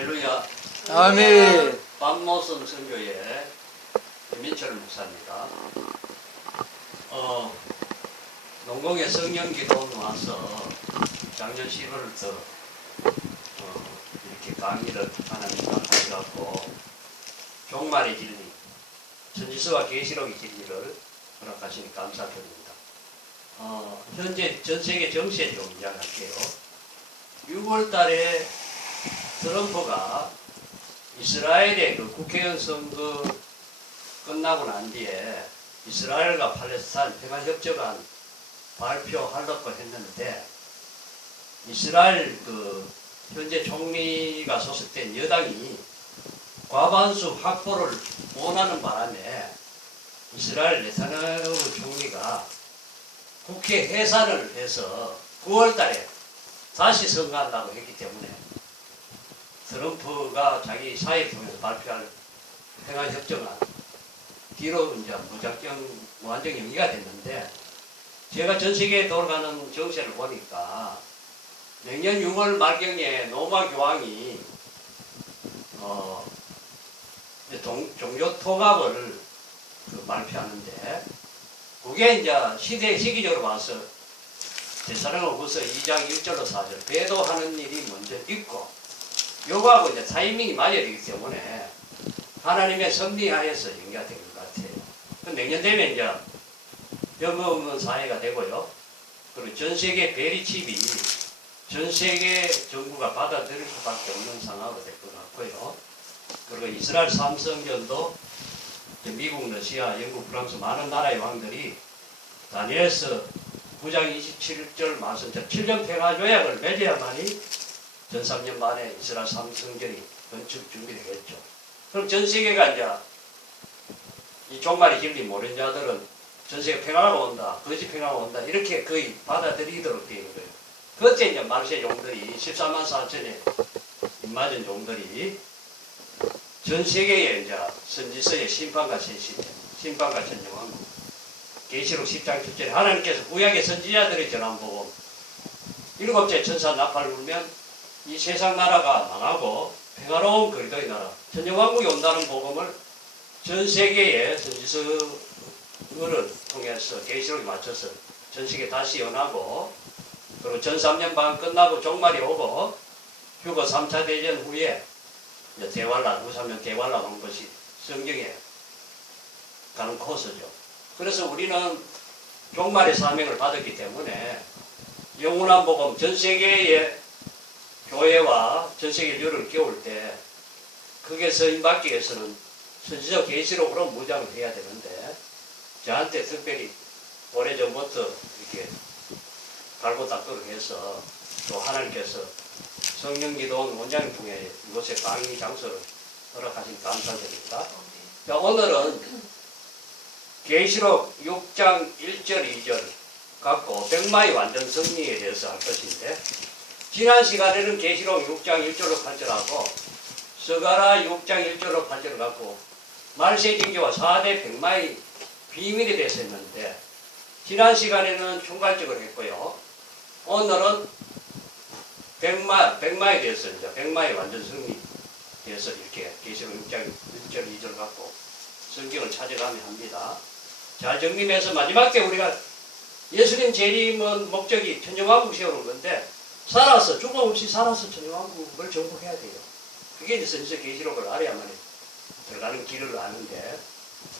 할렐루야. 아멘. 밤모성 선교회 민철 목사입니다. 농공의 성령기도 와서 작년 10월부터 이렇게 강의를 하나님과 하셔갖고 종말의 진리, 선지서와 계시록의 진리를 허락하시니 감사드립니다. 현재 전세계 정세 좀 이야기할게요. 6월 달에 트럼프가 이스라엘의 그 국회의원 선거 끝나고 난 뒤에 이스라엘과 팔레스타인 평화협정안 발표하려고 했는데 이스라엘 그 현재 총리가 소속된 여당이 과반수 확보를 원하는 바람에 이스라엘 네타냐후 총리가 국회 해산을 해서 9월 달에 다시 선거한다고 했기 때문에 트럼프가 자기 사회를 통해서 발표할 평화협정안 뒤로 이제 무한정 연기가 됐는데 제가 전 세계에 돌아가는 정세를 보니까 내년 6월 말경에 로마 교황이 종교 통합을 발표하는데 그게 이제 시기적으로 봐서 데살로니가후서 2장 1절로 4절 배도하는 일이 먼저 있고 요거하고 이제 타이밍이 맞아야 되기 때문에 하나님의 섭리하에서 연기가 된 것 같아요. 내년 되면 이제 병 없는 사회가 되고요. 그리고 전 세계 베리칩이 전 세계 정부가 받아들일 수밖에 없는 상황으로 될 것 같고요. 그리고 이스라엘 삼성전도 미국, 러시아, 영국, 프랑스 많은 나라의 왕들이 다니엘서 9장 27절 말씀 7년 평화 조약을 맺어야만이 전 3년 만에 이스라엘 삼성전이 건축 준비되겠죠. 그럼 전 세계가 이제 이 종말의 진리 모르는 자들은 전 세계 평화가 온다, 거짓 평화가 온다 이렇게 거의 받아들이도록 되어 있는 거예요. 그때 이제 마르세 종들이 14만 4천의 입맞은 종들이 전 세계에 이제 선지서의 심판과 세시대, 심판과 전쟁왕국, 계시록 10장 10절에 하나님께서 구약의 선지자들의 전한 복음 7째 천사 나팔을 불면 이 세상 나라가 망하고 평화로운 그리스도의 나라, 전쟁왕국이 온다는 복음을 전 세계의 선지서를 통해서 계시록에 맞춰서 전 세계 다시 연하고 그리고 전 3년 반 끝나고 종말이 오고 휴거 3차 대전 후에 대환란, 후 3년 대환란 온 것이 성경에 가는 코스죠. 그래서 우리는 종말의 사명을 받았기 때문에 영원한 복음 전 세계의 교회와 전 세계 인류를 깨울 때 그게 서인받기 위해서는 선지적 계시록으로 무장을 해야 되는데 저한테 특별히 오래전부터 이렇게 갈고 닦도록 해서 또 하나님께서 성령기도원 원장을 통해 이곳에 강의 장소를 허락하신 감사드립니다. 자, 오늘은 계시록 6장 1절 2절 갖고 백마의 완전 승리에 대해서 할 것인데 지난 시간에는 계시록 6장 1절로 8절하고 스가랴 6장 1절로 8절을 갖고 말세 징조와 4대 백마의 비밀에 대해서 했는데 지난 시간에는 총괄적으로 했고요. 오늘은 백마에 대해서 이제 백마의 완전 승리에 대해서 이렇게 계시록 6장 1절 2절 갖고 성경을 찾아가며 합니다. 잘 정리해서 마지막 때 우리가 예수님 재림은 목적이 천정왕국 세우는 건데 살아서 죽음 없이 살아서 천정왕국을 정복해야 돼요. 그게 이제 선지서 계시록을 알아야만 들어가는 길을 아는데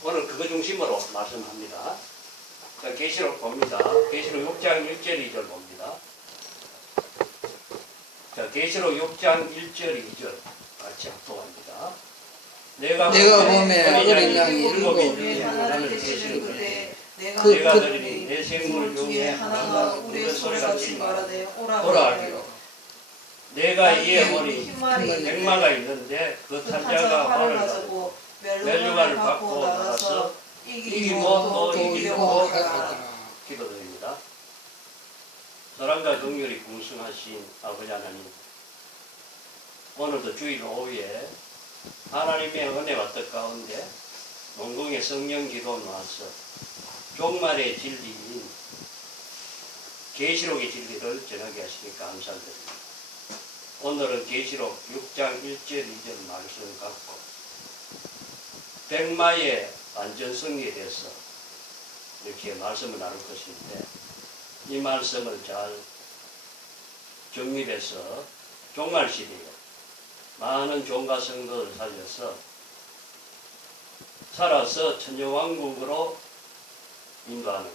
오늘 그거 중심으로 말씀합니다. 자, 계시록 봅니다. 계시록 6장 1절 2절 봅니다. 자, 계시록 6장 1절 2절 같이 합독합니다. 내가 보매 어린 양이 일곱 일곱 중에 하나를 계시는 그때 내가 그 들으니 내 생물 중에 하나가 우는 소리가 지 말하되 오라 하기로 내가 이에 보니 백마가 있는데 그 탄자가 활을 가지고 멸류관을 받고 나가서 이기고 또 이기려고 하더라. 기도드립니다. 사랑과 긍휼이 풍성하신 아버지 하나님, 오늘도 주일 오후에 하나님의 은혜와 뜻 가운데 농공의 성령 기도 나와서 종말의 진리인 계시록의 진리를 전하게 하시니까 감사드립니다. 오늘은 계시록 6장 6장 1절 2절 말씀 갖고 백마의 안전성에 대해서 이렇게 말씀을 나눌 것인데, 이 말씀을 잘 정립해서 종말시대에 많은 종과 성도를 살려서 살아서 천년왕국으로 인도하는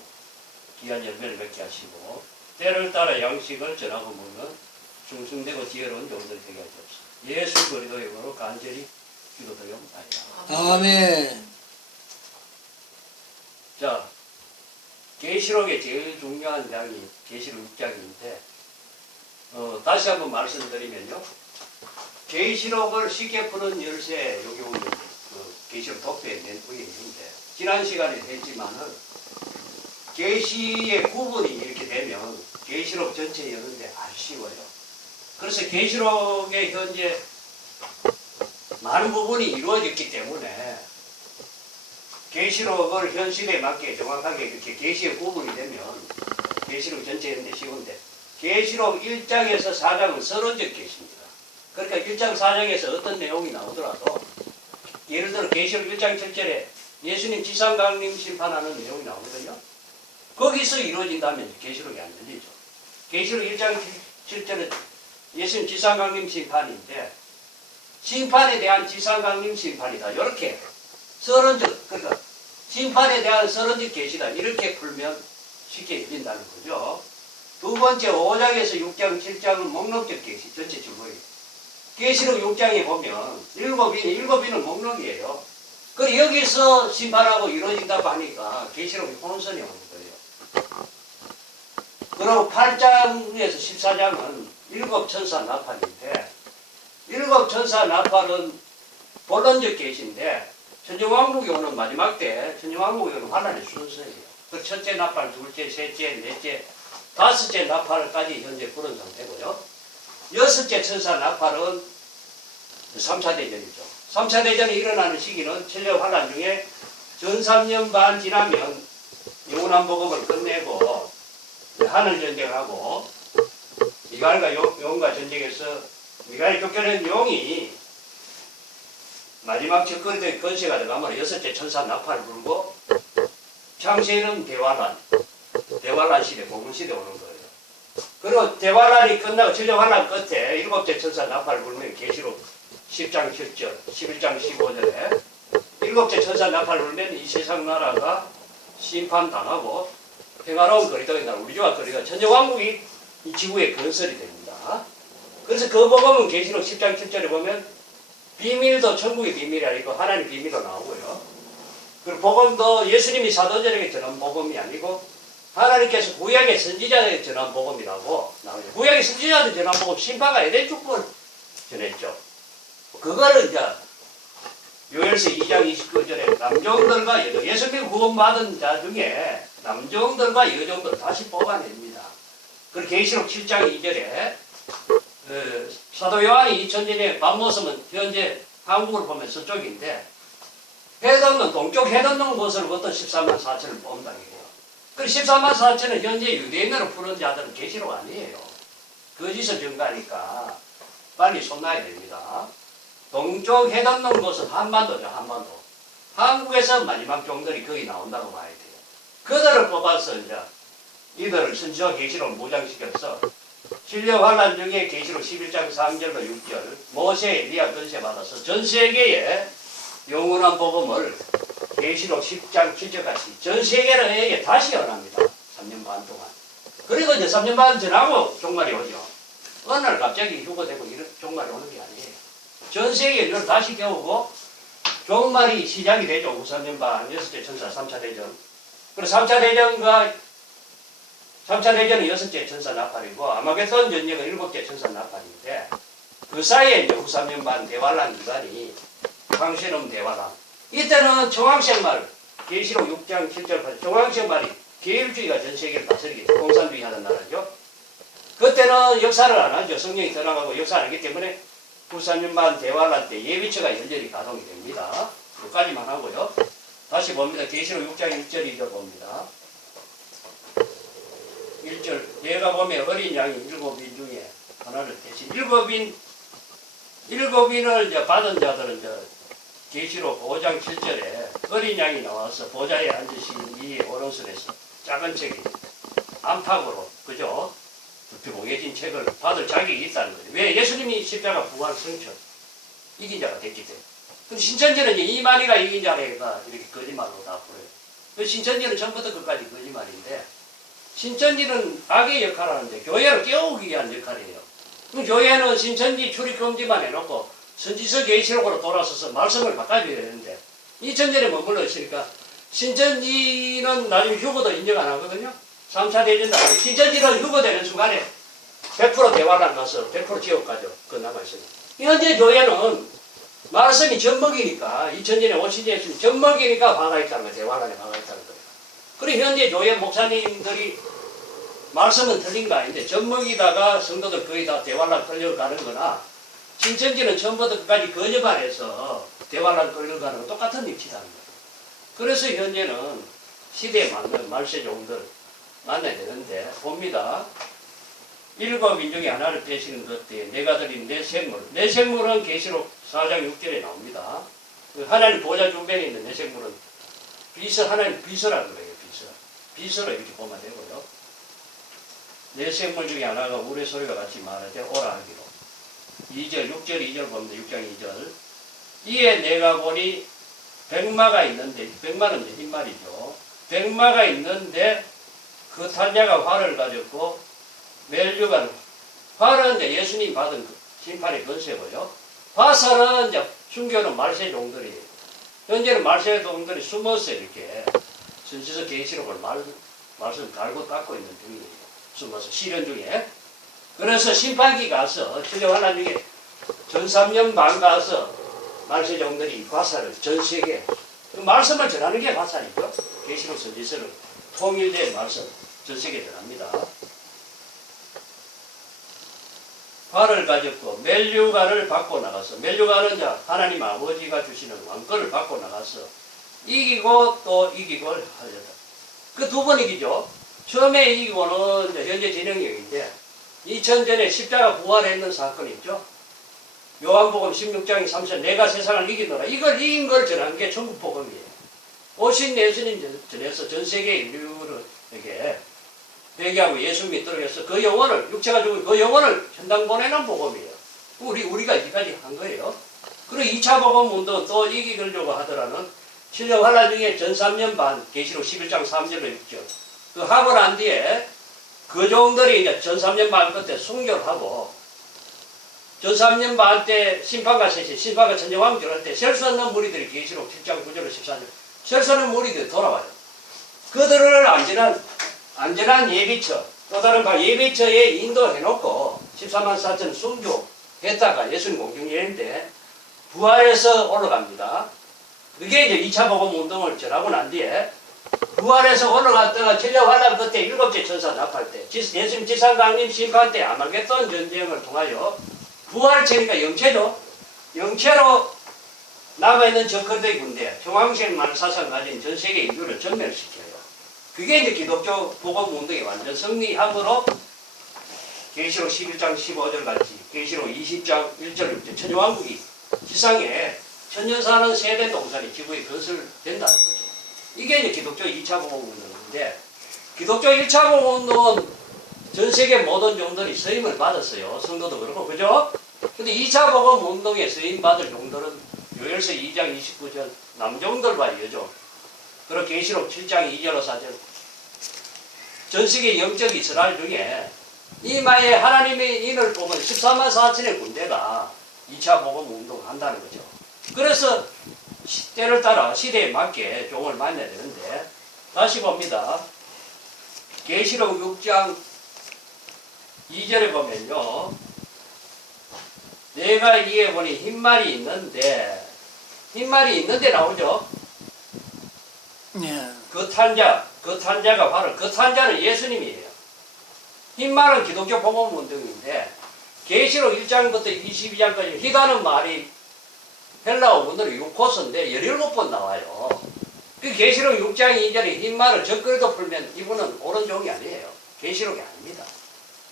귀한 열매를 맺게 하시고, 때를 따라 양식을 전하고 먹는 충성되고 지혜로운 종들 되게 하시옵소서. 예수 그리스도의 이름으로 간절히 기도드리옵나이다. 아멘. 자, 계시록의 제일 중요한 장이 계시록 6장인데, 다시 한번 말씀드리면요, 계시록을 쉽게 푸는 열쇠, 여기 오는 계시록 독도에 낸부에 있는데, 지난 시간에 했지만은 계시의 구분이 이렇게 되면 계시록 전체 여는데 아쉬워요. 그래서 계시록에 현재 많은 부분이 이루어졌기 때문에 계시록을 현 시대에 맞게 정확하게 이렇게 계시의 구분이 되면 계시록 전체 여는데 쉬운데, 계시록 1장에서 4장은 서론적 계시입니다. 그러니까 1장 4장에서 어떤 내용이 나오더라도, 예를 들어 계시록 1장 7절에 예수님 지상강림 심판하는 내용이 나오거든요. 거기서 이루어진다면 계시록이 안 들리죠. 계시록 1장 7절은 예수님 지상강림 심판인데, 심판에 대한 지상강림 심판이다, 이렇게 서론적, 그러니까 심판에 대한 서론적 계시다, 이렇게 풀면 쉽게 열린다는 거죠. 두 번째 5장에서 6장 7장은 목록적 계시, 전체 줄거리. 계시록 6장에 보면 일곱인은 목록이에요. 그리고 여기서 심판하고 이루어진다고 하니까 계시록이 혼선이 오는 거예요. 그리고 8장에서 14장은 일곱 천사 나팔인데, 일곱 천사 나팔은 본론적 계시인데, 천년왕국이 오는 마지막 때 천년왕국이 오는 환란의 순서예요. 그 첫째 나팔, 둘째, 셋째, 넷째, 다섯째 나팔까지 현재 부른 상태고요. 여섯째 천사 나팔은 3차 대전이죠. 3차 대전이 일어나는 시기는 천년 환란 중에 전 3년 반 지나면 영원한 복음을 끝내고 하늘 전쟁하고, 미가엘과 용과 전쟁에서 미가엘 쫓겨낸 용이 마지막 첫거리의 건세가 들어가면 여섯째 천사 나팔을 불고 창세는 대환란 시대, 복음 시대 오는 거예요. 그리고 대환란이 끝나고 천년 환란 끝에 일곱째 천사 나팔을 불면 계시록 10장 7절, 11장 15절에 일곱째 천사 나팔을 불면 이 세상 나라가 심판당하고 평화로운 거리가 나라, 우리와 거리가 천년왕국이 이 지구에 건설이 됩니다. 그래서 그 복음은 계시록 10장 7절에 보면 비밀도 천국의 비밀이 아니고 하나님의 비밀로 나오고요. 그리고 복음도 예수님이 사도들에게 전한 복음이 아니고 하나님께서 구약의 선지자에게 전한 복음이라고 나오죠. 구약의 선지자한테 전한 복음, 심판과 에덴 축복을 전했죠. 그거를 이제 요엘서 2장 29절에 남종들과 여종, 예수님 구원받은 자 중에 남종들과 여종들을 다시 뽑아냅니다. 그리고 계시록 7장 2절에 사도 요한이 2000년에 밤모습은 현재 한국을 보면 서쪽인데, 해돋는 동쪽 해돋는 곳으로부터 14만 4천을 뽑는다 이거예요. 그 14만 4천은 현재 유대인으로 푸는 자들은 계시록 아니에요. 거짓을 증가하니까 빨리 손놔야 됩니다. 동쪽 해돋는 곳은 한반도죠, 한반도. 한국에서 마지막 종들이 거기 나온다고 봐야 돼요. 그들을 뽑아서 이제 이들을 선지와 계시록 무장시켜서 신령 환란 중에 계시록 11장 3절로 6절 모세 엘리야 건세 받아서 전 세계에 영원한 복음을 계시록 10장 7절까지 전 세계에 다시 전합니다. 3년 반 동안. 그리고 이제 3년 반 지나고 종말이 오죠. 어느 날 갑자기 휴거되고 이런 종말이 오는 게 아니에요. 전 세계에 이걸 다시 깨우고 종말이 시작이 되죠. 후 3년 반, 여섯째 천사 3차 대전. 그리고 3차 대전은 여섯째 천사 나팔이고, 아마겟돈 전쟁은 일곱째 천사 나팔인데, 그 사이에 이제 후 3년 반 대환란 기간이 황실험 대환란. 이때는 청황색말, 계시록 6장 7절 8절, 청황색말이 계율주의가 전 세계를 다스리겠죠. 공산주의 하는 나라죠. 그때는 역사를 안 하죠. 성령이 떠나가고 역사 안 하기 때문에 후 3년 반 대환란 때 예비처가 열렬히 가동이 됩니다. 여기까지만 하고요. 다시 봅니다. 계시록 6장 1절 2절 봅니다. 1절, 내가 보면 어린 양이 7인 중에 하나를 대신 7인 일곱인을 이제 받은 자들은 이제 계시록 5장 7절에 어린 양이 나와서 보좌에 앉으신 이의 오른손에서 작은 책이 안팎으로 그죠? 두피 공해진 책을 받을 자격이 있다는 거죠. 왜? 예수님이 십자가 부활 승천 이긴 자가 됐기 때문에. 근데 신천지는 이만희가 이긴 자가 이렇게 거짓말로 다 보여요. 그 신천지는 처음부터 끝까지 거짓말인데 신천지는 악의 역할을 하는데 교회를 깨우기 위한 역할이에요. 그럼 교회는 신천지 출입 금지만 해놓고 선지서 계시록으로 돌아서서 말씀을 바꿔줘야 되는데 2000년에 머물러 있으니까 신천지는 나중에 휴거도 인정 안 하거든요. 3차 대전 나중에 신천지는 휴거되는 순간에 100% 대화를 가서 100% 지옥 가죠. 그 남아있습니다. 현재 교회는 말씀이 젖먹이니까 2000년에 오신 예수님 젖먹이니까 화가 있다는 거예요. 대화란에 화가 있다는 거예요. 그리고 현재 교회 목사님들이 말씀은 틀린 거 아닌데 젖먹이다가 성도들 거의 다 대화란 끌려가는 거나 신천지는 처음부터 끝까지 거짓말해서 대화란 끌려가는 건 똑같은 위치라는 거예요. 그래서 현재는 시대에 맞는 말세종들 만나야 되는데 봅니다. 일곱 인중에 하나를 빼시는 것 때에 내가 드린 내 생물. 내 생물은 계시록 4장 6절에 나옵니다. 하나님 보좌 중변에 있는 내 생물은 비서, 하나님 비서라는 거예요. 비서. 비서로 이렇게 보면 되고요. 내 생물 중에 하나가 우리 소리와 같이 말하되 오라 하기로. 2절, 6절, 2절 보면 6장 2절. 이에 내가 보니 백마가 있는데, 백마는 이제 흰말이죠. 백마가 있는데 그 탄자가 활을 가졌고 멜류가 활은 이제 예수님이 받은 심판의 건세고요. 화살은 이제 순교는 말세종들이에요. 현재는 말세종들이 숨어서 이렇게 선지서 계시록을 말씀 갈고 닦고 있는 중이에요. 숨어서 시련 중에. 그래서 심판기 가서 천년환란 중에 전 3년 반 가서 말세종들이 화살을 전 세계 그 말씀을 전하는 게 화살이죠. 계시록 선지서를 통일된 말씀 전 세계에 전합니다. 활을 가졌고 멜류관을 받고 나가서 멜류관은 하나님 아버지가 주시는 왕권을 받고 나가서 이기고 또 이기고 하였다. 그 두 번 이기죠. 처음에 이기고는 현재 진행형인데 2000전에 십자가 부활했는 사건이 있죠. 요한복음 16장 3절 내가 세상을 이기노라. 이걸 이긴 걸 전한 게 천국복음이에요. 오신 예수님 전해서 전 세계 인류를 이렇게 회개하고 예수 믿도록 해서 그 영혼을 육체가 죽은 그 영혼을 천당 보내는 복음이에요. 우리가 여기까지 한 거예요. 그리고 2차 복음 운동은 또 이기려고 하더라는 신령 환란 중에 전 3년 반 계시록 11장 3절로 읽죠. 그 하고 난 뒤에 그 종들이 이제 전 3년 반 끝에 순교를 하고 전 3년 반 때 심판과 세시 심판과 천정왕 들어갈 때 셀 수 없는 무리들이 계시록 7장 9절로 14절 셀 수 없는 무리들이 돌아와요. 그들을 안전한 예비처, 또 다른 예비처에 인도해놓고 14만 4천 순교했다가 예수님 공중여행때 부활해서 올라갑니다. 그게 이제 2차 복음 운동을 전하고 난 뒤에 부활해서 올라갔다가 천년환란 그때 일곱째 천사 납할 때 예수님 지상강림 심판 때 아마겟돈 전쟁을 통하여 부활체니까 영체죠. 영체로 남아있는 적그리스도의 군대, 중앙생만 사상 가진 전 세계 인류를 전멸시켜요. 그게 이제 기독교 복음 운동의 완전 승리함으로 계시록 11장 15절 같이 계시록 20장 1절 6절 천년왕국이 지상에 천년 사는 세대 동산이 지구에 건설된다는 거죠. 이게 이제 기독교 2차 복음 운동인데 기독교 1차 복음 운동은 전 세계 모든 종들이 서임을 받았어요. 성도도 그렇고 그죠? 근데 2차 복음 운동에 서임 받을 종들은 요엘서 2장 29절 남종들과 여종 그리고 계시록 7장 2절로 4절 전 세계 영적 이스라엘 중에 이마에 하나님의 인을 뽑은 14만 4천의 군대가 2차 복음 운동을 한다는 거죠. 그래서 때를 따라 시대에 맞게 종을 만나야 되는데 다시 봅니다. 계시록 6장 2절에 보면요. 내가 이에 보니 흰말이 있는데 나오죠. 예. 그 탄자가 바로 그 탄자는 예수님이에요. 흰말은 기독교 복음 운동인데 계시록 1장부터 22장까지 희다는 말이 헬라어 문으로 유코스인데 17번 나와요. 그 계시록 6장 2절에 흰말을 적그리도 풀면 이분은 옳은 종이 아니에요. 계시록이 아닙니다.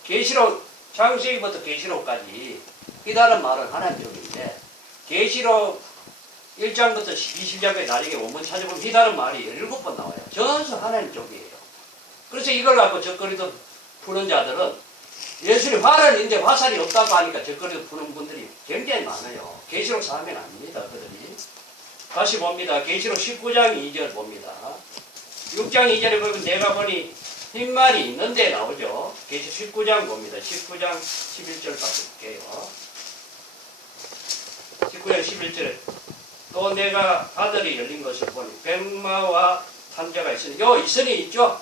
계시록 창세기부터 계시록까지 희다는 말은 하나님 쪽인데 계시록 1장부터 20장까지 나중에 원문 찾아보면 희다는 말이 17번 나와요. 전부 하나님 쪽이에요. 그래서 이걸 갖고 적거리도 푸는 자들은 예수님 화를 이제 화살이 없다고 하니까 적거리도 푸는 분들이 굉장히 많아요. 계시록 4면 아닙니다. 그들이. 다시 봅니다. 계시록 19장 2절 봅니다. 6장 2절에 보면 내가 보니 흰말이 있는데 나오죠. 계시록 19장 봅니다. 19장 11절 바꿀게요. 19장 11절에 또 내가 하늘이 열린 것을 보니 백마와 탄자가 있으니 요 있으니 있죠.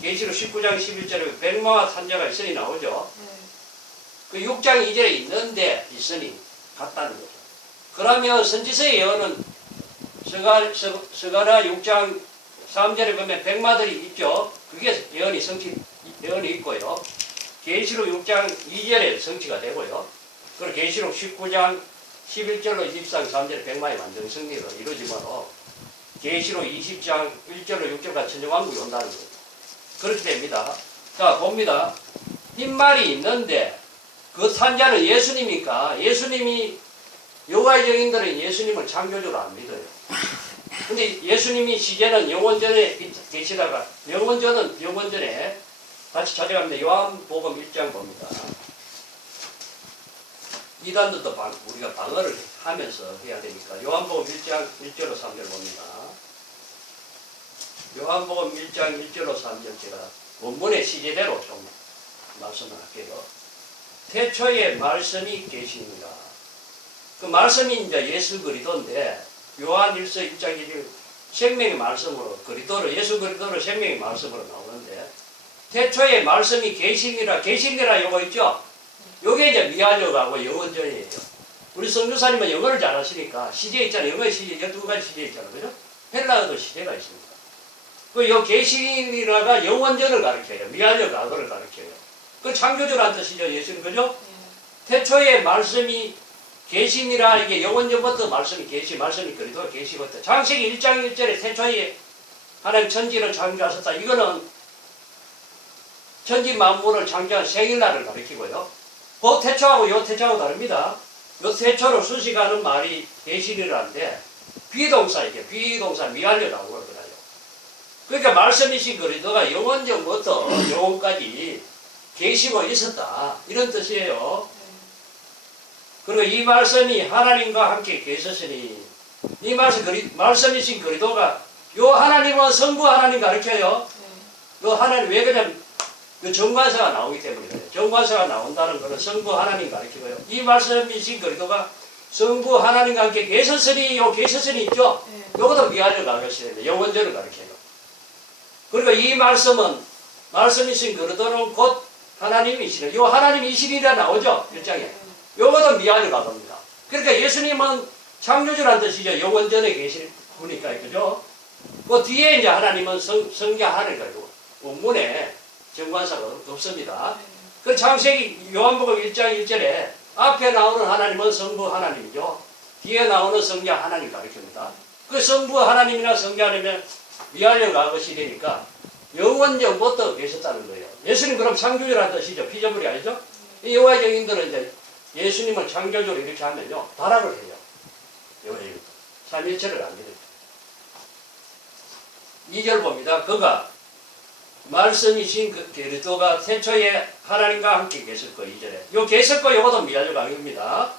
계시록 19장 11절에 백마와 탄자가 있으니 나오죠. 그 6장 2절에 있는데 있으니 같다는 거죠. 그러면 선지서의 예언은 스가랴 6장 3절에 보면 백마들이 있죠. 그게 예언이 있고요. 계시록 6장 2절에 성취가 되고요. 그리고 계시록 19장 11절로 23장 3절에 백마의 완전 승리로 이루어지므로 계시록 20장 1절로 6절까지 천정왕국이 온다는 거예요. 그렇게 됩니다. 자 봅니다. 흰말이 있는데 그 탄자는 예수님이니까 예수님이 여호와의 증인들은 예수님을 창조주로 안 믿어요. 근데 예수님이 시제는 영원전에 계시다가 영원전에 같이 찾아갑니다. 요한복음 1장 봅니다. 이단들도 우리가 방어를 하면서 해야 되니까 요한복음 1장 1절로 3절 봅니다. 요한복음 1장 1절로 3절 제가 원문의 시제대로 좀 말씀을 할게요. 태초에 말씀이 계십니다. 그 말씀이 이제 예수 그리스도인데 요한 1서 1장 1절 생명의 말씀으로 예수 그리스도를 생명의 말씀으로 나오는데 태초에 말씀이 계십니다 요거 있죠? 요게 이제 미완역하고 영원전이에요. 우리 성교사님은 영어를 잘 하시니까 시제 있잖아요. 영어의 시제 12가지 시제 있잖아요. 그죠? 헬라어도 시제가 있습니다. 요 계시니라가 영원전을 가르쳐요. 미완역 과거를 가르쳐요. 그 창조주라는 뜻이죠. 예수님 그죠? 태초에 말씀이 계시니라 이게 영원전부터 말씀이 그리도 계시부터 창세기 1장 1절에 태초에 하나님 천지를 창조하셨다. 이거는 천지 만물을 창조한 생일날을 가리키고요. 그 태초하고 요 태초하고 다릅니다. 요 태초로 수식하는 말이 계시니라는데 비동사이게 비동사 미완료라고 그러더라고요. 그러니까 말씀이신 그리스도가 영원전부터 영원까지 계시고 있었다. 이런 뜻이에요. 그리고 이 말씀이 하나님과 함께 계셨으니 이 말씀이신 그리스도가 요 하나님은 성부 하나님 가르쳐요. 요 하나님 왜 그러냐면 그 정관사가 나오기 때문에 그래요. 정관사가 나온다는 것은 성부 하나님 가르치고요. 이 말씀이신 그리스도가 성부 하나님과 함께 계셨으니 요 계셨으니 있죠. 요것도 미완을 가르쳐야 됩니다. 영원전을 가르쳐요. 그리고 이 말씀이신 그리스도는 곧 하나님이시네. 요 하나님이시니라 나오죠. 1장에. 요것도 미완을 가겁니다. 그러니까 예수님은 창조주란 뜻이죠. 영원전에 계신 분이니까 그죠. 그 뒤에 이제 하나님은 성자하는 거예요. 원문에 정관사가 없습니다. 그 창세기 요한복음 1장 1절에 앞에 나오는 하나님은 성부 하나님이죠. 뒤에 나오는 성자 하나님 가르칩니다. 그 성부 하나님이나 성자 하나님은 미완료 과거 시대니까 영원전부터 계셨다는 거예요. 예수님 그럼 창조주라는 뜻이죠. 피조물이 아니죠. 이 여호와의 증인들은 이제 예수님을 창조주로 이렇게 하면요 타락을 해요. 여호와의 증인 삼위일체를 안 믿어요. 2절 봅니다. 그가 말씀이신 그 그리스도가 태초에 하나님과 함께 계셨고 2절에 요 계셨고 요것도 미완료 강의입니다.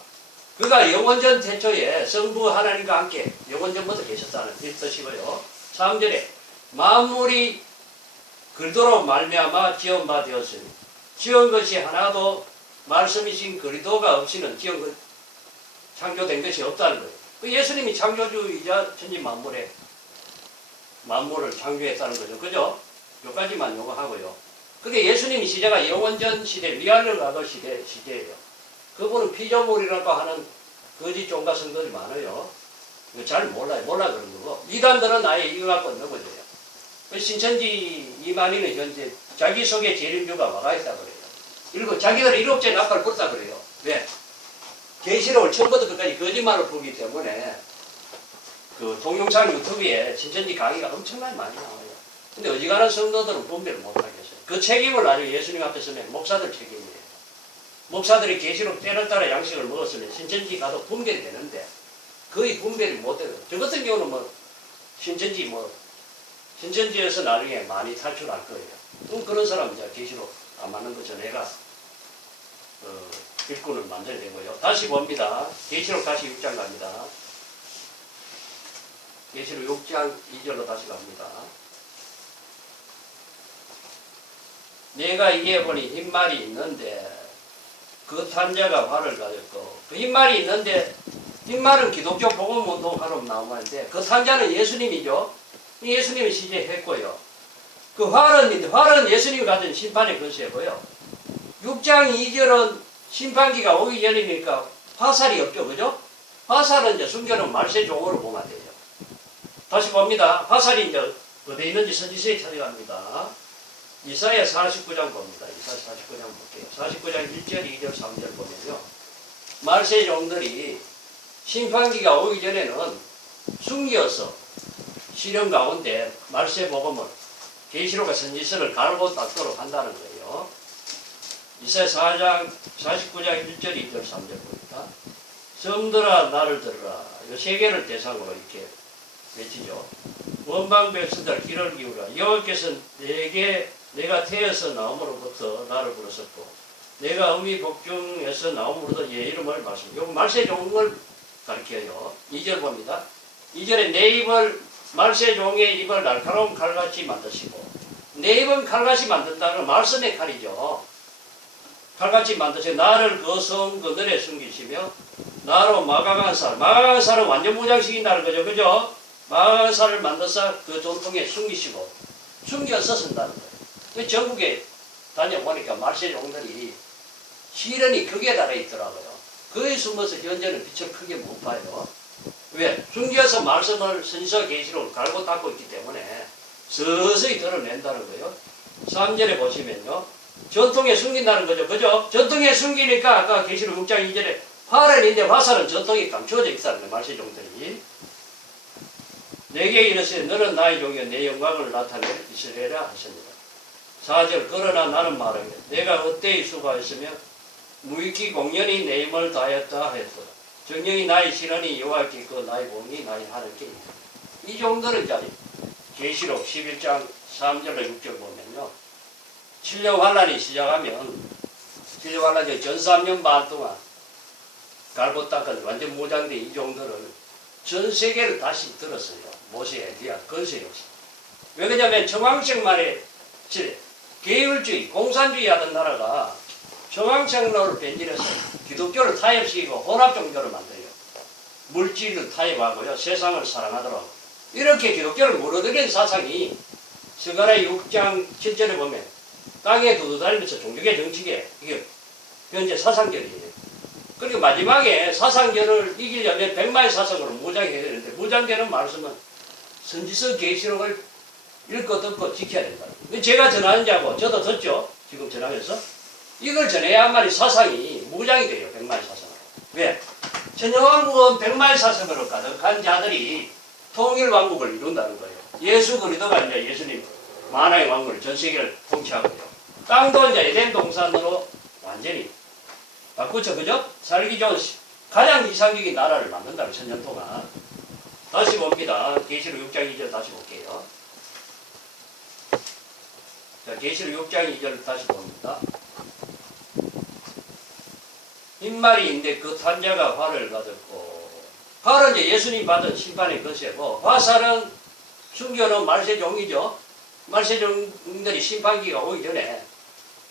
그가 영원전 태초에 성부 하나님과 함께 영원전부터 계셨다는 이 뜻이고요. 3절에 만물이 그리스도로 말미암아 지은 바 되었으니 지은 것이 하나도 말씀이신 그리스도가 없이는 창조된 것이 없다는 거예요. 그 예수님이 창조주이자 천지 만물을 창조했다는 거죠. 그죠? 여기까지만 요구하고요. 그게 예수님이 시제가 영원전 시대, 미완료 과거 시제예요. 그분은 피조물이라고 하는 거짓 종가 성도들이 많아요. 잘 몰라 그런 거고. 이단들은 아예 이거 갖고 넘어져요. 신천지 이만희는 현재 자기 속에 재림주가 와가 있다 그래요. 자기들은 일곱째 낙과를 뿔다 그래요. 왜? 계시록을 처음부터 끝까지 거짓말을 풀기 때문에 그 동영상 유튜브에 신천지 강의가 엄청나게 많이 나와요. 근데 어지간한 성도들은 분별을 못하겠어요. 그 책임을 나중에 예수님 앞에 서면 목사들 책임이에요. 목사들이 계시록 때를 따라 양식을 먹었으면 신천지 가도 분별이 되는데 거의 분별이 못 돼요. 저 같은 경우는 뭐 신천지에서 나중에 많이 탈출할 거예요. 그럼 그런 사람 이제 계시록 안 맞는 거죠. 내가 일꾼을 만들어야 되고요. 다시 봅니다. 계시록 다시 6장 갑니다. 계시록 6장 2절로 다시 갑니다. 내가 이에 보니 흰말이 있는데 그 탄자가 활을 가졌고 그 흰말이 있는데 흰말은 기독교 복음운동하러 나오는데 그 탄자는 예수님이죠. 예수님이 시제했고요. 그 활은 예수님이 가진 심판의 권세고요. 6장 2절은 심판기가 오기 전이니까 화살이 없죠. 그죠? 화살은 이제 숨겨놓은 말세종으로 보면 되죠. 다시 봅니다. 화살이 이제 어디 있는지 선지서에 찾아갑니다. 이사야 49장 봅니다. 이사야 49장 볼게요. 49장 1절, 2절, 3절 보면요. 말세종들이 심판기가 오기 전에는 숨겨서 시련 가운데 말세복음을 계시록과 선지서를 갈고 닦도록 한다는 거예요. 이사야 4장 49장 1절, 2절, 3절 보니까 성들아 나를 들으라. 이 세 개를 대상으로 이렇게 외치죠. 원방 백성들 귀를 기울여. 여호와께서 내가 태어서 나옴으로부터 나를 부르셨고 내가 어미 복중에서 나옴으로부터 예 이름을 말씀. 요 말세종을 가리켜요. 2절 봅니다. 2절에 내 입을 말세종의 입을 날카로운 칼같이 만드시고 내 입은 칼같이 만든다는 말씀의 칼이죠. 칼같이 만드시고 나를 그 성 그늘에 숨기시며 나로 마강한 살은 완전 무장시킨다는 거죠. 그죠? 마강한 살을 만들어서 그 전통에 숨기시고 숨겨서 쓴다는 거예요. 전국에 다녀보니까 말세종들이 시련이 극에 달해 있더라고요. 거기에 숨어서 현재는 빛을 크게 못 봐요. 왜? 숨겨서 말씀을 선지서 계시록을 갈고 닦고 있기 때문에 서서히 드러낸다는 거예요. 3절에 보시면요. 전통에 숨긴다는 거죠. 그죠? 전통에 숨기니까 아까 계시록 6장 2절에 활은 있는데 화살은 전통에 감추어져 있다는 거예요. 말세종들이. 내게 이르시되 너는 나의 종이여 내 영광을 나타낼 이스라엘이라 하십니다. 4절 그러나 나는 말하며 내가 헛되이 수고하였으며 무익히 공연히 내 힘을 다하였다 하였도다. 정령이 나의 신원이 여호와께 있고 나의 공이 나의 하늘께 있다. 이 정도는 이제 계시록 11장 3절로 6절 보면요. 7년 환란이 시작하면 7년 환란이 전 3년 반 동안 갈고 닦은 완전 무장된 이 정도를 전 세계를 다시 들었어요. 모세, 엘리야, 건설이 없어. 왜 그러냐면 정황색만의 계율주의, 공산주의 하던 나라가 정황색론을 변질해서 기독교를 타협시키고 혼합종교를 만들어요. 물질을 타협하고요. 세상을 사랑하더라고. 이렇게 기독교를 무너뜨린 사상이 스가랴 6장 7절에 보면 땅에 두드다니면서 종교계 정치계 이게 현재 사상결이에요. 그리고 마지막에 사상결을 이기려면 백마의 사상으로 무장해야 되는데 무장되는 말씀은 선지서 계시록을 읽고 듣고 지켜야 된다. 제가 전하는 자고 저도 듣죠. 지금 전하면서 이걸 전해야만이 사상이 무장이 돼요. 백마의 사상으로. 왜? 천년왕국은 백마의 사상으로 가득한 자들이 통일왕국을 이룬다는 거예요. 예수 그리스도가 이제 예수님 만왕의 왕국을 전 세계를 통치하고요. 땅도 이제 에덴 동산으로 완전히 바꾸죠. 그죠? 살기 좋은 가장 이상적인 나라를 만든다는 천년 동안. 다시 봅니다. 계시록 6장 2절 다시 볼게요. 자, 계시록 6장 2절 다시 봅니다. 흰말이 있는데 그 탄자가 활을 가졌고 활은 이제 예수님 받은 심판의 것이고 화살은 숨겨놓은 말세종이죠. 말세종들이 심판기가 오기 전에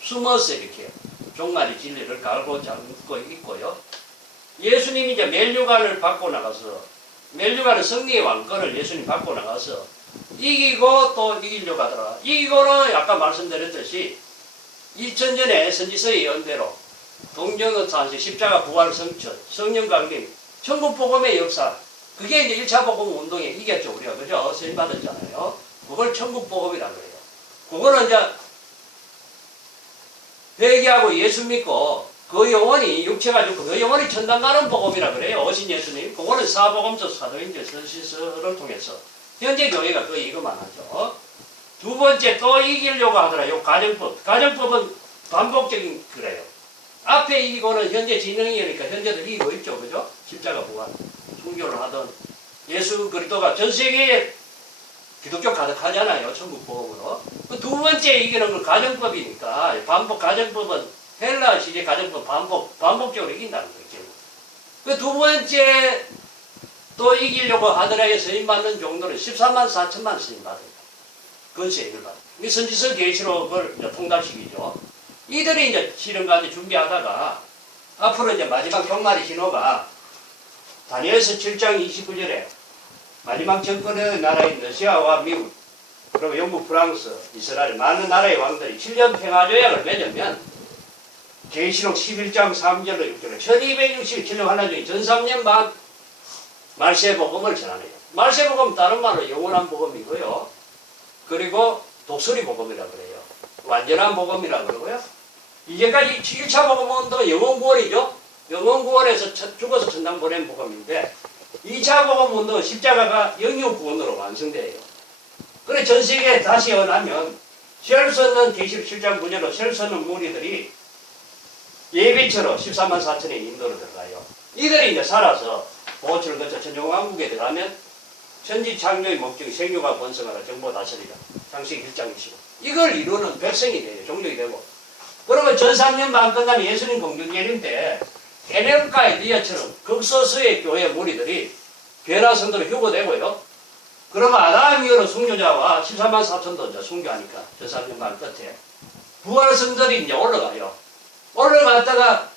숨어서 이렇게 종말의 진리를 갈고 잡고 있고요. 예수님이 이제 멸류관을 받고 나가서 멸류관은 승리의 왕권을 예수님 받고 나가서 이기고 또 이기려고 하더라. 이기고는 아까 말씀드렸듯이 2000년에 선지서의 예언대로 동정의 탄생, 십자가 부활 성천, 성령 강림, 천국 복음의 역사 그게 이제 1차 복음 운동에 이겼죠. 우리가 그죠? 세임 받았잖아요. 그걸 천국 복음이라고 해요. 그거는 이제 회개하고 예수 믿고 그 영혼이 육체가 죽고 그 영혼이 천당 가는 복음이라 그래요. 오신 예수님. 그거는 사복음서, 사도행전, 선지서를 통해서 현재 교회가 그 이거만 하죠. 두 번째 또 이기려고 하더라. 요 가정법. 가정법은 반복적인 그래요. 앞에 이기고는 현재 진행이니까 현재도 이기고 있죠. 그죠? 십자가 부활. 순교를 하던 예수 그리스도가 전 세계에 기독교 가득하잖아요. 천국 복음으로. 그 두 번째 이기는 건 가정법이니까 반복 가정법은 헬라 시대 가정법 반복적으로 이긴다는 거죠. 그 두 번째 또 이기려고 하더라도 서임받는 정도는 14만 4천만 서임받아요. 건세를 받아요. 이 선지서 계시록을 이제 통달시키죠. 이들이 이제 실현까지 준비하다가 앞으로 이제 마지막 종말의 신호가 다니엘서 7장 29절에 마지막 정권의 나라인 러시아와 미국 그리고 영국, 프랑스, 이스라엘 많은 나라의 왕들이 7년 평화조약을 맺으면 계시록 11장 3절로 6절에 1267년 환란 중에 전 3년 반 말세 복음을 전하네요. 말세 복음 다른 말로 영원한 복음이고요. 그리고 독수리 복음이라고 그래요. 완전한 복음이라고 그러고요. 이제까지 1차 복음은 영원 구원이죠. 영원 구원에서 죽어서 천당 보낸 복음인데 2차 복음 운동은 십자가가 영육 구원으로 완성돼요. 그래 전 세계에 다시 연하면 셀 수 없는 계시록 7장 9절로 셀 수 없는 무리들이 예비처로 14만 4천의 인도로 들어가요. 이들이 이제 살아서 보호처를 거쳐 천정왕국에 들어가면 천지 창조의 목적이 생육과 번성하라 정보 다스리라 창세기 1장 25 이걸 이루는 백성이 돼요. 종족이 되고 그러면 전 3년 반 끝나면 예수님 공중계림 때 에넬과 엘리야처럼 극소수의 교회 무리들이 변화 성도로 휴거되고요. 그러면 아담 이후로 순교자와 14만 4천도 이제 순교하니까 전 3년 반 끝에 부활 성들이 이제 올라가요. 올라갔다가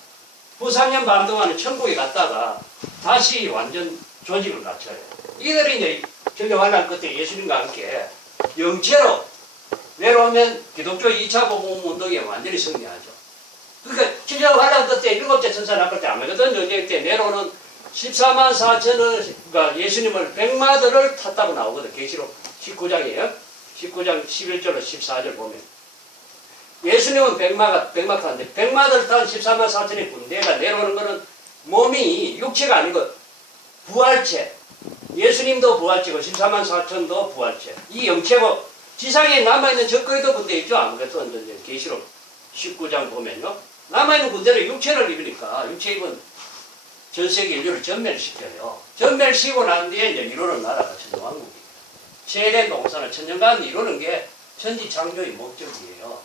후 3년 반 동안은 천국에 갔다가 다시 완전 조직을 갖춰요. 이들이 이제 전쟁환란 끝에 예수님과 함께 영체로 내려오면 기독교 2차 복음 운동이 완전히 승리하죠. 그러니까 전쟁환란 끝에 7째 천사 나쁠 때 아메게돈 전쟁 때 내려오는 14만 4천을 그러니까 예수님을 백마들을 탔다고 나오거든. 계시록 19장이에요. 19장 11절로 14절 보면 예수님은 백마 타는데 백마들 탄 14만 4천의 군대가 내려오는 거는 몸이 육체가 아니고 부활체. 예수님도 부활체고 14만 4천도 부활체. 이 영체고 지상에 남아있는 적그리도 군대 있죠. 아무래도 계시록 19장 보면요. 남아있는 군대를 육체를 입으니까 육체 입은 전 세계 인류를 전멸시켜요. 전멸시키고 난 뒤에 이제 이루는 나라가 천정왕국이에요. 세대 동산을 천년간 이루는 게 천지 창조의 목적이에요.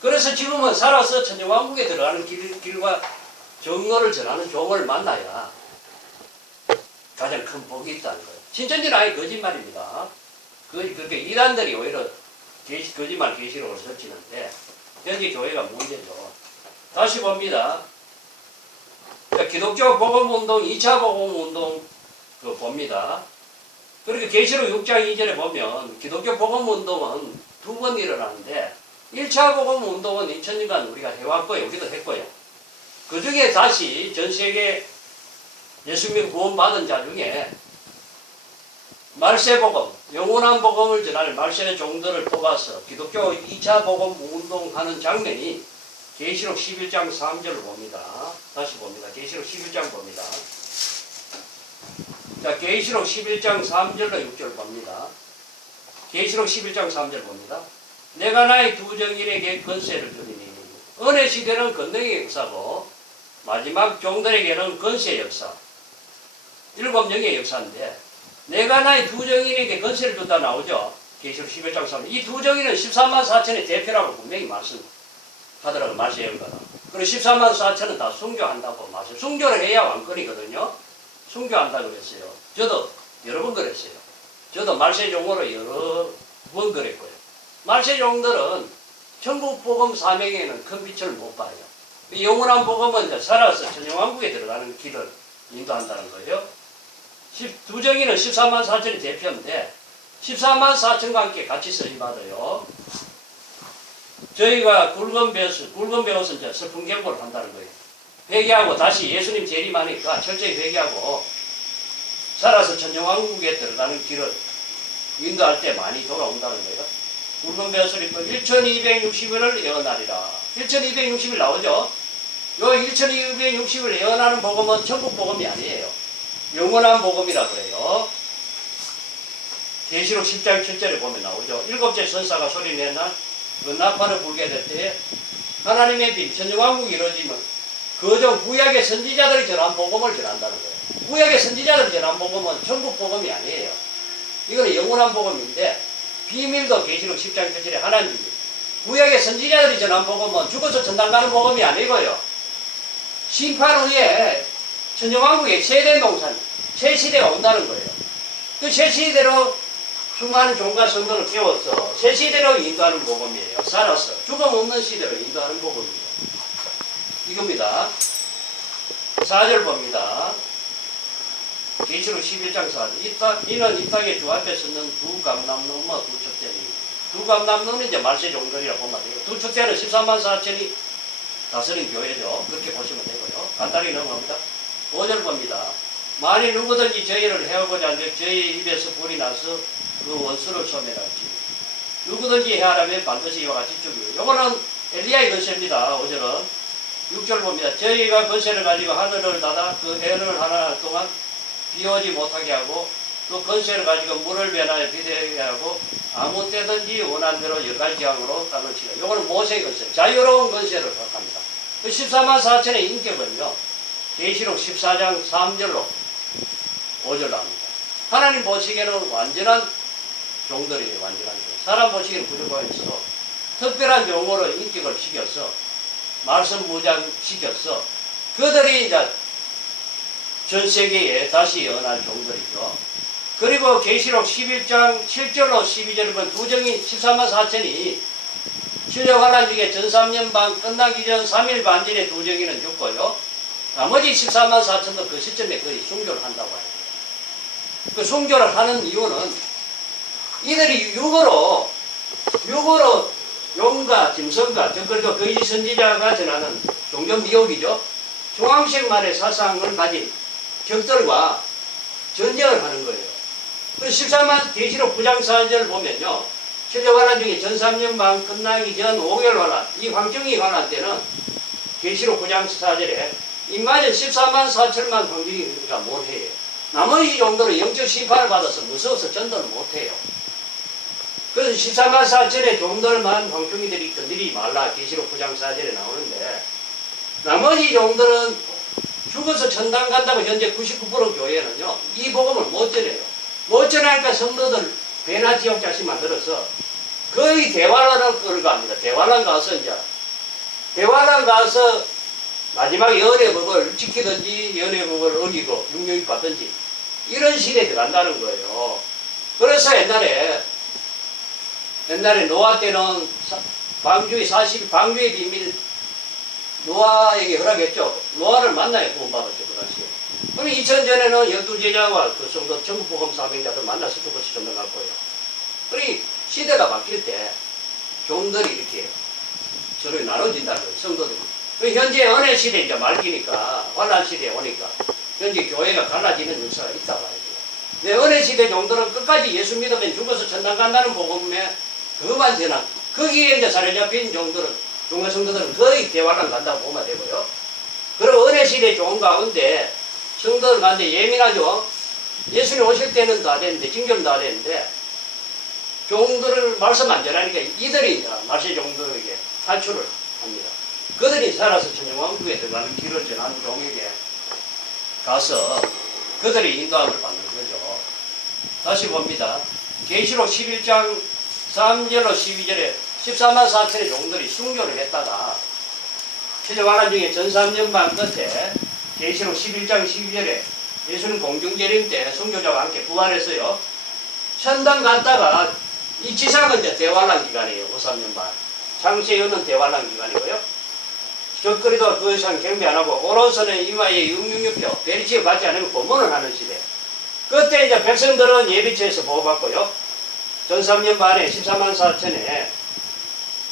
그래서 지금은 살아서 천정왕국에 들어가는 길과 정로를 전하는 종을 만나야 가장 큰 복이 있다는 거예요. 신천지는 아예 거짓말입니다. 그렇게 이단들이 오히려 거짓말 계시록을 설치는데 현재 교회가 문제죠. 다시 봅니다. 기독교 복음운동, 2차 복음운동 봅니다. 그렇게 계시록 6장 2절에 보면 기독교 복음운동은 두 번 일어나는데 1차 복음운동은 2000년간 우리가 해왔고요. 우리도 했고요. 그 중에 다시 전 세계 예수님 구원받은 자 중에 말세 복음, 영원한 복음을 전할 말세 종들을 뽑아서 기독교 2차 복음 운동하는 장면이 계시록 11장 3절을 봅니다. 다시 봅니다. 계시록 11장 봅니다. 자, 계시록 11장 3절로 6절 봅니다. 계시록 11장 3절 봅니다. 내가 나의 두 정인에게 권세를 주리니 은혜 시대는 권능의 역사고 마지막 종들에게는 권세의 역사. 7영의 역사인데 내가 나의 두 정인에게 권세를 줬다 나오죠. 계시록 11장 3절. 이 두 정인은 14만 4천의 대표라고 분명히 말씀하더라고요. 말세 연가가. 그리고 14만 4천은 다 순교한다고 말씀. 순교를 해야 왕권이거든요. 순교한다 그랬어요. 저도 여러 번 그랬어요. 저도 말세 종으로 여러 번 그랬고요. 말세 종들은 천국 복음 사명에는 큰 빛을 못 봐요. 영원한 복음은 이제 살아서 천영왕국에 들어가는 길을 인도한다는 거예요. 두 정의는 14만 4천이 대표인데 14만 4천과 함께 같이 쓰임받아요. 저희가 굵은 배옷은 이제 슬픈 경고를 한다는 거예요. 회개하고 다시 예수님 재림하니까 철저히 회개하고 살아서 천영왕국에 들어가는 길을 인도할 때 많이 돌아온다는 거예요. 굵은 배옷을 입고 1260일을 예언하리라. 1260일 나오죠? 요 1260일 예언하는 복음은 천국 복음이 아니에요. 영원한 복음이라 그래요. 계시록 10장 7절에 보면 나오죠. 7째 천사가 소리낸 날 그 나팔을 불게 될 때에 하나님의 빛, 천정왕국이 이루어지면 그중 구약의 선지자들이 전한 복음을 전한다는 거예요. 구약의 선지자들이 전한 복음은 천국 복음이 아니에요. 이거는 영원한 복음인데 비밀도 계시록 10장 7절에 하나님이 구약의 선지자들이 전한 복음은 죽어서 천당 가는 복음이 아니고요. 심판 후에 천정왕국의 세대 동산, 새 시대가 온다는 거예요. 그 새 시대로 수많은 종과 성도를 깨워서 새 시대로 인도하는 복음이에요. 살아서 죽음 없는 시대로 인도하는 복음이에요. 이겁니다. 4절 봅니다. 계시록 11장 4절. 이는 이 땅의 주 앞에 서는 두 감람놈과 두 척대니. 두 감람놈은 이제 말세 종들이라고 보면 돼요. 두 척대는 13만 4천이 다스린 교회죠. 그렇게 보시면 되고요. 간단히 넘어갑니다. 5절 봅니다. 만일 누구든지 저희를 해하고자 한즉 저희 입에서 불이 나서 그 원수를 소멸할지. 누구든지 해하라면 반드시 이와 같이 죽이고. 요거는 엘리야의 건세입니다. 5절은. 6절 봅니다. 저희가 건세를 가지고 하늘을 닫아 그 해를 하나 동안 비 오지 못하게 하고 또 건세를 가지고 물을 변하여 비대게 하고 아무 때든지 원한 대로 여러 가지 지향으로 땅을 치라. 요거는 모세의 건세. 자유로운 건세를 생각합니다. 그 14만 4천의 인격은요. 계시록 14장 3절로 5절 나옵니다. 하나님 보시기에는 완전한 종들이에요. 완전한 종. 사람 보시기에는 부족하여서 특별한 종으로 인격을 시켜서 말씀 무장시켜서 그들이 이제 전 세계에 다시 연할 종들이죠. 그리고 계시록 11장 7절로 12절은 두 정이 14만 4천이 실려관란 중에 전 3년 반 끝나기 전 3일 반 전에 두 정이는 죽고요. 나머지 14만 4천도 그 시점에 거의 순교를 한다고 해요. 그 순교를 하는 이유는 이들이 육으로 용과 짐승과 그리고 거짓 선지자가 전하는 종교 미혹이죠. 중앙식만의 사상을 가진 적들과 전쟁을 하는 거예요. 그래서 14만 계시록 9장 4절 보면요. 실려관란 중에 전 3년 반 끝나기 전 5개월 환란, 이 황정이 환란 때는 계시록 9장 4절에 임마전 14만 4천만 황정이가 못해요. 나머지 정도로 영적 심판을 받아서 무서워서 전도를 못해요. 그래서 14만 4천의 종들만 황충이들이 건드리지 말라 계시록 9장 4절에 나오는데 나머지 종들은 죽어서 천당 간다고 현재 99% 교회는요 이 복음을 못 전해요. 못 전하니까 성도들 배나 지옥자식 만들어서 거의 대환란을 끌고 갑니다. 대환란 가서 이제 대환란 가서 마지막에 연애법을 지키든지 연애법을 어기고 육육이 받든지 이런 시대에 들어간다는 거예요. 그래서 옛날에 노아 때는 방주의 비밀 노아에게 허락했죠. 노아를 만나야 구원받았죠. 그 당시에. 그럼 2000전에는 12제자와 그 성도 전국복음 사명자들 만나서 죽어서 전능할 거예요. 그러니 시대가 바뀔 때 종들이 이렇게 서로 나눠진다는 거예요. 성도들이. 현재 은혜 시대 이제 말기니까 환란 시대에 오니까 현재 교회가 갈라지는 역사가 있다고 해요. 내 은혜 시대 종들은 끝까지 예수 믿으면 죽어서 천당 간다는 복음에 그것만 전한 거기에 이제 사로잡힌 종들은 종교 성도들은 거의 대환란 간다고 보면 되고요. 그리고 은혜 시대 종 가운데 성도들 가운데 예민하죠. 예수님 오실 때는 다 됐는데 징조는 다 됐는데 종들을 말씀 안 전하니까 이들이 이제 말세 종들에게 탈출을 합니다. 그들이 살아서 천정왕국에 들어가는 길을 전하는 종에게 가서 그들이 인도함을 받는 거죠. 다시 봅니다. 계시록 11장 3절로 12절에 14만 4천의 종들이 순교를 했다가 실려관란 중에 전 3년 반 끝에 계시록 11장 12절에 예수님 공중재림 때 순교자와 함께 부활했어요. 천당 갔다가 이 지상은 이제 대환란 기간이에요. 그 3년 반. 창세연은 대환란 기간이고요. 적그리도 그 이상 경배 안 하고 오른손에 이마에 666표 베리치에 받지 않으면 고문을 하는 시대. 그때 이제 백성들은 예비처에서 보호받고요. 전 3년 반에 14만 4천에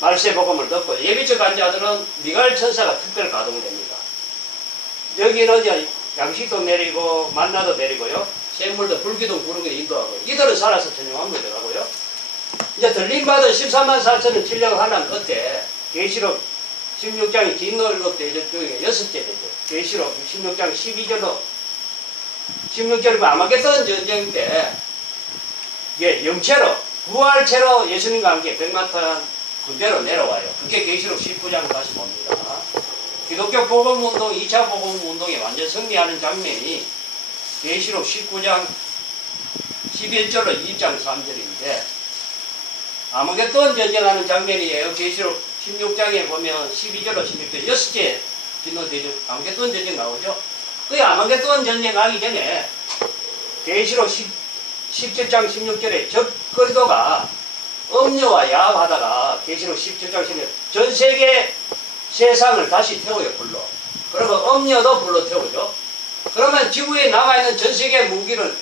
말세 복음을 듣고 예비처 간 자들은 미가엘 천사가 특별 가동됩니다. 여기는 이제 양식도 내리고 만나도 내리고요. 샘물도 불기둥 부르게 인도하고 이들은 살아서 천정왕국에 들어가고요. 이제 들림받은 14만 4천은 진령 환란 끝에 계시록 16장이 진노일곱 대절 중에 6째 되죠. 계시록 16장 12절로 16절이면 아마겟돈 전쟁 때 이게 영체로 부활체로 예수님과 함께 백마탄 군대로 내려와요. 그게 계시록 19장 다시 봅니다. 기독교 복음운동, 2차 복음운동에 완전 승리하는 장면이 계시록 19장 11절로 2장 3절인데 아마겟돈 전쟁하는 장면이에요. 계시록 16장에 보면 12절로 16절 6개 진노대전 아마겟돈 전쟁 나오죠. 그 아마겟돈 전쟁 가기 전에 계시록 17장 16절에 적그리도가 음녀와 야합하다가 계시록 17장 16절 전 세계 세상을 다시 태워요. 불러. 그리고 음녀도 불러 태우죠. 그러면 지구에 남아있는 전 세계 무기를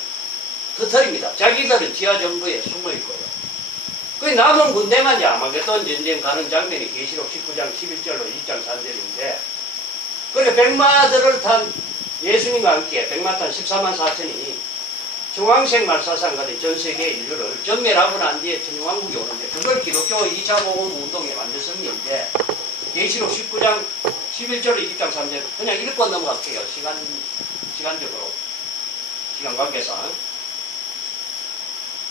흩어립니다. 자기들은 지하 정부에 숨어 있고요. 그 남은 군대만 이제 아마겟돈 전쟁 가는 장면이 계시록 19장 11절로 2장 3절인데 그래 백마들을 탄 예수님과 함께 백마탄 14만 4천이 중앙색 말사상 같은 전 세계 인류를 전멸하고 난 뒤에 천년왕국이 오는데 그걸 기독교 2차 복음 운동의 완전 승리인데 계시록 19장 11절로 2장 3절 그냥 읽고 넘어갈게요. 시간적으로 시간 관계상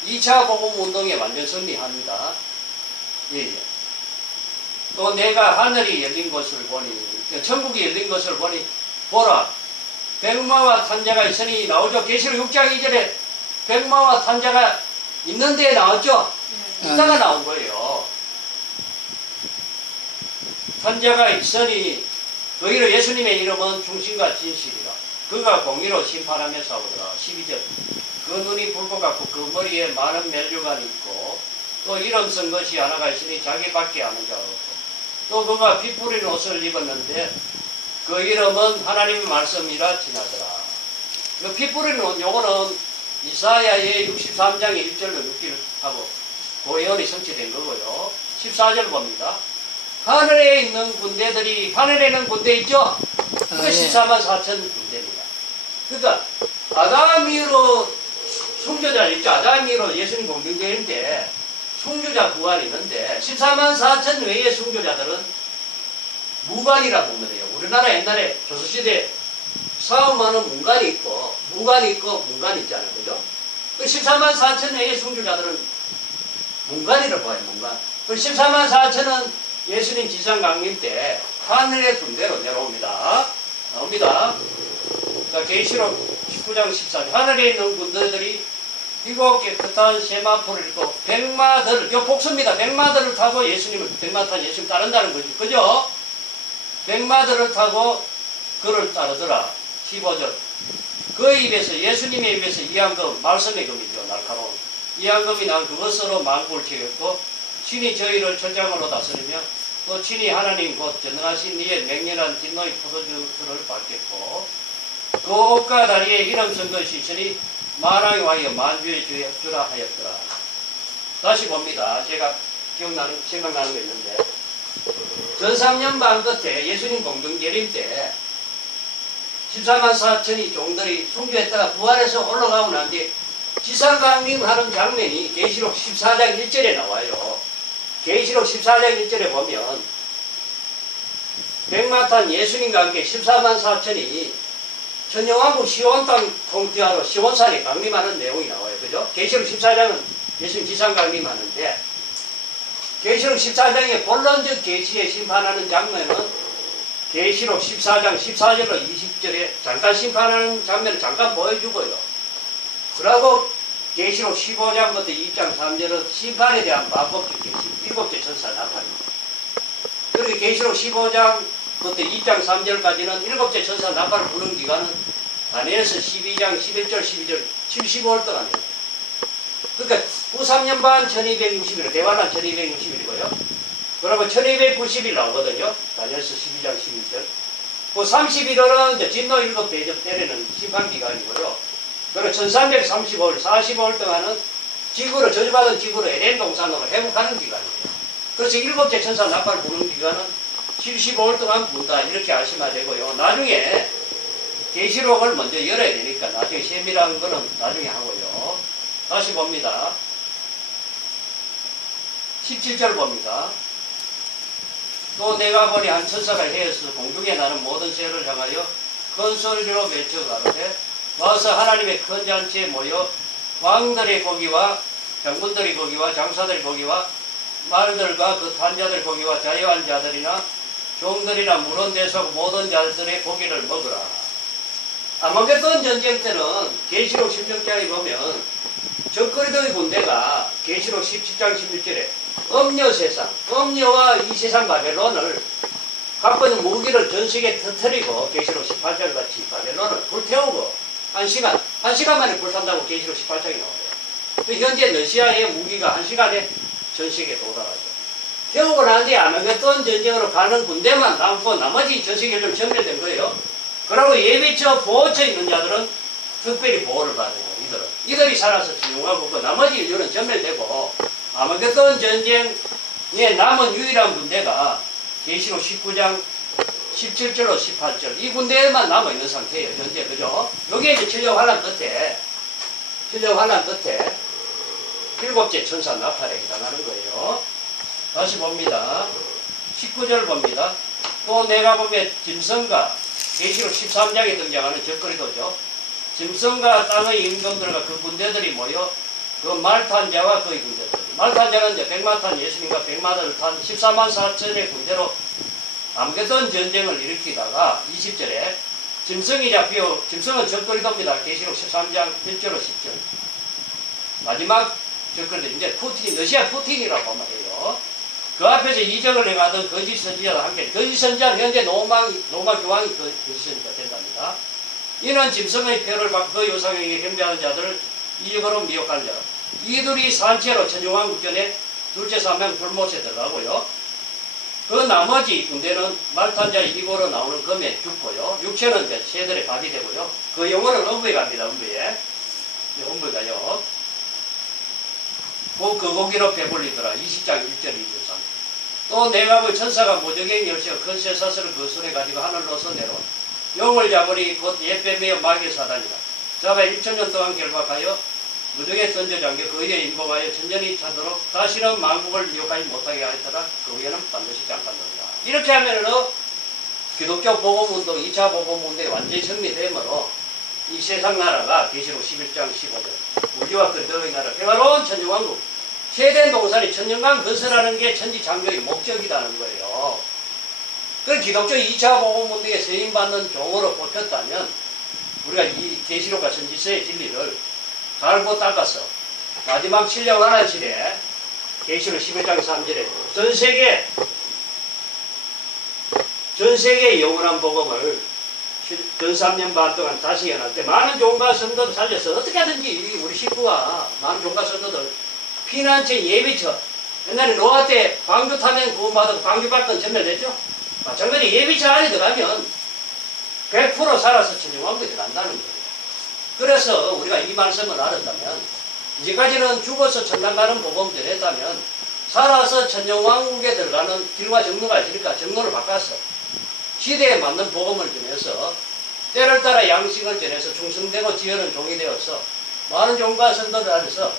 2차 복음 운동에 완전 승리합니다. 예. 또 내가 하늘이 열린 것을 보니 천국이 열린 것을 보니 보라 백마와 탄자가 있으니 나오죠. 계시록 6장 2절에 백마와 탄자가 있는 데에 나왔죠. 이따가 나온 거예요. 탄자가 있으니 너희로 예수님의 이름은 중심과 진실이라 그가 공의로 심판하며 싸우더라. 12절 그 눈이 불꽃 같고 그 머리에 많은 멸류관이 있고 또 이름 쓴 것이 하나가 있으니 자기밖에 아는 자가 없고 또 그가 피 뿌린 옷을 입었는데 그 이름은 하나님의 말씀이라 지나더라. 피 뿌리는 옷 요거는 이사야의 63장의 1절로 6절을 하고 그 예언이 성취된 거고요. 14절 봅니다. 하늘에 있는 군대들이 하늘에는 군대 있죠? 그 14만 4천 군대입니다. 그러니까 아담이로 숭조자 있죠? 아담이로 예수님 공경되는데 숭조자 부활이 있는데 14만 4천 외의 숭조자들은 무관이라 보면 돼요. 우리나라 옛날에 조선시대 싸움하는 문관이 있고 무관이 있고 문관이 있잖아요. 그죠? 그 14만 4천 외의 숭조자들은 문관이라고 봐요. 문관. 그 14만 4천은 예수님 지상 강림 때 하늘의 군대로 내려옵니다. 나옵니다. 자, 계시록 19장 14절 하늘에 있는 군대들이 일곱 깨끗한 세마포를 입고 백마들을 요 복수입니다. 백마들을 타고 예수님을 백마탄 예수님 따른다는 거죠. 그죠? 백마들을 타고 그를 따르더라. 15절 그 입에서 예수님의 입에서 이한금 말씀의 금이죠. 날카로운 이한금이 난 그것으로 만국을 치겠고 친히 저희를 천장으로 다스리며 또 친히 하나님 곧 전능하신 이의 맹렬한 진노의 포도주를 밝혔고 그 옷과 다리에 이름 쓴 것이 있으니 만왕의 왕이여 만주의 주라 하였더라. 다시 봅니다. 제가 생각나는 게 있는데 전 3년 반 끝에 예수님 공동재림 때 14만 4천이 종들이 숭주했다가 부활해서 올라가고 난 뒤에 지상강림하는 장면이 계시록 14장 1절에 나와요. 계시록 14장 1절에 보면 백마탄 예수님과 함께 14만 4천이 천년왕국 시온 땅 통치하러 시온산에 강림하는 내용이 나와요. 그죠? 계시록 14장은 예수님 지상 강림하는데 계시록 14장의 본론적 계시에 심판하는 장면은 계시록 14장 14절로 20절에 잠깐 심판하는 장면을 잠깐 보여주고요. 그리고 계시록 15장부터 2장 3절은 심판에 대한 반복적 계시, 7째 천사 나타입니다. 그리고 계시록 15장부터 2장 3절까지는 7째 천사 나팔을 부는 기간은 다니엘서 12장 11절 12절 75일 동안입니다. 그러니까 후 3년 반 1260일, 대환란 1260일이고요. 그러면 1290일 나오거든요. 다니엘서 12장 11절. 그 31일은 이제 진노 7 대접 때리는 심판기간이고요. 그리고 1335일, 45일 동안은 지구를, 저주받은 지구를 에덴 동산으로 회복하는 기간이에요. 그래서 7째 천사 나팔 부는 기간은 75일 동안 분다. 이렇게 아시면 되고요. 나중에 계시록을 먼저 열어야 되니까 나중에 세밀한 거는 나중에 하고요. 다시 봅니다. 17절 봅니다. 또 내가 보니 한 천사가 해에서 공중에 나는 모든 새를 향하여 큰 소리로 외쳐 가로되 와서 하나님의 큰 잔치에 모여 왕들의 고기와 장군들의 고기와 장사들의 고기와 말들과 그 탄자들의 고기와 자유한 자들이나 종들이나 물은 데서 모든 자들의 고기를 먹으라. 아마겟돈 전쟁 때는 계시록 16장에 보면 적그리스도의 군대가 계시록 17장 16절에 음녀 세상, 음녀와 이 세상 바벨론을 갖고 있는 무기를 전 세계에 터뜨리고 계시록 18장 같이 바벨론을 불태우고 한 시간 만에 불탄다고 계시록 18장이 나와요. 현재 러시아의 무기가 한 시간에 전 세계에 도달하죠. 태우고 난 뒤에 아마겟돈 전쟁으로 가는 군대만 남고 나머지 전 세계를 좀 전멸된 거예요. 그러고 예비처 보호처 있는 자들은 특별히 보호를 받아요. 이들이 살아서 진용하고 그 나머지 인류는 전멸되고 아마겟돈 전쟁에 남은 유일한 군대가 계시록 19장 17절로 18절 이 군대에만 남아있는 상태예요. 현재 그죠? 요게 이제 천년환란 끝에 일곱째 천사 나팔에 해당하는 거예요. 다시 봅니다. 19절 봅니다. 또 내가 보면 짐승과 계시록 13장에 등장하는 적그리스도죠. 짐승과 땅의 임금들과 그 군대들이 모여 그 말탄 자와 그의 군대들. 말탄 자는 이제 100만 탄 예수님과 100만을 탄 14만 4천의 군대로 아마겟돈 전쟁을 일으키다가 20절에 짐승이 잡히어 짐승은 적그리스도입니다. 계시록 13장 1절로 10절. 마지막 적그리스도 이제 푸틴, 러시아 푸틴이라고 말해요. 그 앞에서 이적을 행하던 거짓 선지자와 함께 거짓 선지자는 현재 로마 교황이 거짓 선지자가 된답니다. 이는 짐승의 표를 받고 그 요상에게 경배하는 자들을 이적으로 미혹하는 자. 이들이 산채로 천중왕 국전에 둘째 사명 불못에 들어가고요. 그 나머지 군대는 말탄자 이고로 나오는 검에 죽고요. 육체는 이제 새들의 밥이 되고요. 그 영혼은 음부에 갑니다. 음부에 가요. 그 고기로 배불리더라. 20장 1절 2절 3. 또 내가 그 천사가 무적행 열쇠와 큰 쇠사슬을 그 손에 가지고 하늘로서 내려와 용을 잡으리 곧 옛뱀이여 마귀의 사단이라. 잡아 1000년 동안 결박하여 무적에 던져 잠겨 그 위에 인봉하여 천년이 차도록 다시는 만국을 미혹하지 못하게 하였더라. 그 위에는 반드시 잠깐느니라. 이렇게 하면은 기독교 복음운동 2차 복음운동이 완전히 승리되므로 이 세상 나라가 계시록 11장 15절 우리와 그 너의 나라 평화로운 천년왕국 세된 동산이 천년간 건설하는 게 천지창조의 목적이라는 거예요. 그 기독교 2차 복음운동에 세임받는 종으로 뽑혔다면 우리가 이 계시록과 선지서의 진리를 갈고 닦아서 마지막 7년 환란실에 계시록 11장 3절에 전 세계의 영원한 복음을 전 3년 반 동안 다시 해놨을 때 많은 종과 성도들 살려서 어떻게 하든지 우리 식구가 많은 종과 성도들 피난처 예비처 옛날에 노아 때 방주 타면 구원받아도 방주 밖은 전멸됐죠. 마찬가지 예비처 안에 들어가면 100% 살아서 천년왕국에 들어간다는 거예요. 그래서 우리가 이 말씀을 알았다면 이제까지는 죽어서 천당 가는 복음 전했다면 살아서 천년왕국에 들어가는 길과 정로가 있으니까 정로를 바꿔서 시대에 맞는 복음을 전해서 때를 따라 양식을 전해서 충성되고 지혜는 종이 되어서 많은 종과 성도들 안에서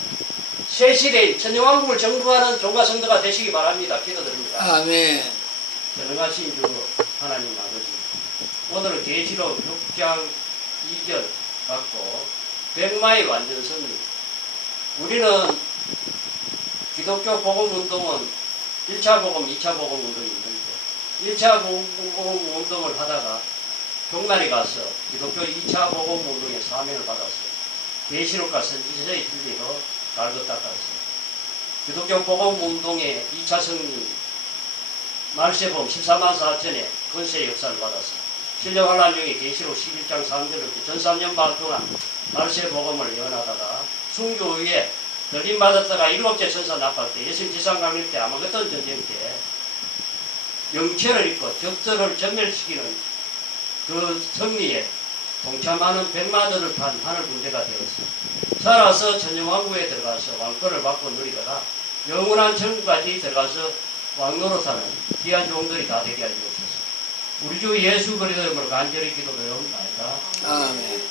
새 시대인 천년왕국을 정부하는 종과 성도가 되시기 바랍니다. 기도드립니다. 아멘. 전능하신 주 하나님 아버지, 오늘은 계시록 6장 2절 갖고 백마의 완전 승리. 우리는 기독교 복음운동은 1차 복음, 2차 복음 운동이 있는데 1차 복음 운동을 하다가 종날에 가서 기독교 2차 복음 운동의 사명을 받았어요. 계시록과 선지서의 진리로 갈고 닦았어요. 기독교 복음 운동의 2차 승리 말세범 14만 4천의 건세의 역사를 받았어요. 신령환란중에 계시록 11장 3절을 전 3년 반 동안 말세 복음을 예언하다가 순교 후에 들림 받았다가 7째 천사 나팔 때 예수님 지상 강일 때 아마겟돈 전쟁 때 영체를 입고 적들을 전멸시키는 그 승리에 동참하는 백마들을 탄 하늘 군대가 되었습니다. 살아서 천년왕국에 들어가서 왕권을 받고 누리다가 영원한 천국까지 들어가서 왕노릇하는 귀한 종들이 다 되게 하시옵소서. 우리 주 예수 그리스도의 이름으로 간절히 기도드리옵나이다. 아멘.